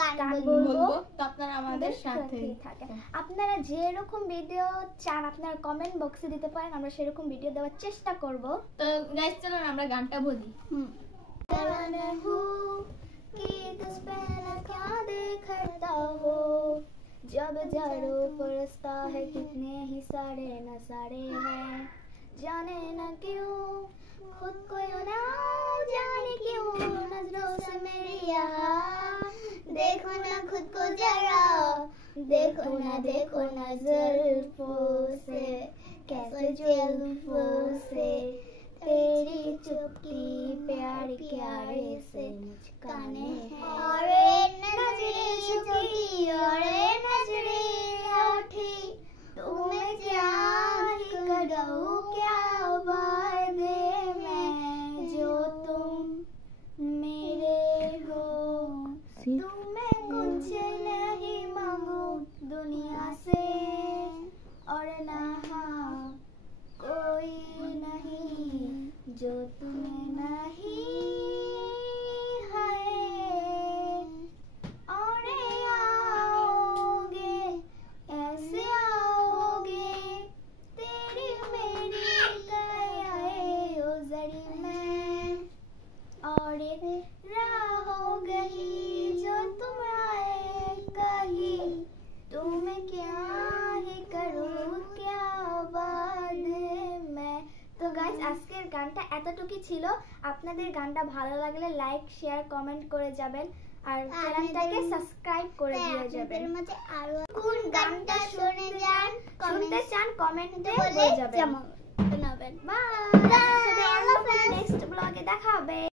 গান বলবো, তো আপনারা আমাদের সাথেই থাকেন। আপনারা যে রকম ভিডিও চান আপনারা কমেন্ট বক্সে দিতে পারেন, আমরা সেরকম ভিডিও দেওয়ার চেষ্টা করব। তো গাইস চলুন আমরা গানটা বলি। जब जरो परस्ता है कितने ही सारे नजारे हैं, जाने न क्यों खुद को यूं ना जाने क्यों नजरों से मेरी यहाँ, देखो ना खुद को जरा, देखो ना जुल्फों से कैसे जुल्फों से तेरी चुपकी प्यारी प्यारे से मुस्काने हैं, और नजरे झुकी और नजरे उठी, तुम्हें क्या ही करूं क्या वादे में जो तुम मेरे हो, तुम्हें कुछ नहीं मांगू दुनिया से, और ना कोई नहीं जो तुम्हें नहीं है, और आओगे ऐसे आओगे तेरी मेरी गुजरी में, और राह हो गई जो तुम आए कहीं, तुम्हें क्या ही करूं क्या बाद में। তো গাইস আজকের গানটা এতটুকুই ছিল। আপনাদের গানটা ভালো লাগলে লাইক শেয়ার কমেন্ট করে যাবেন, আর চ্যানেলটাকে সাবস্ক্রাইব করে দিয়ে যাবেন। আর কোন গানটা শুনতে চান কমেন্টে বলে যাবেন। বাই, নেক্সট ব্লগে দেখা হবে।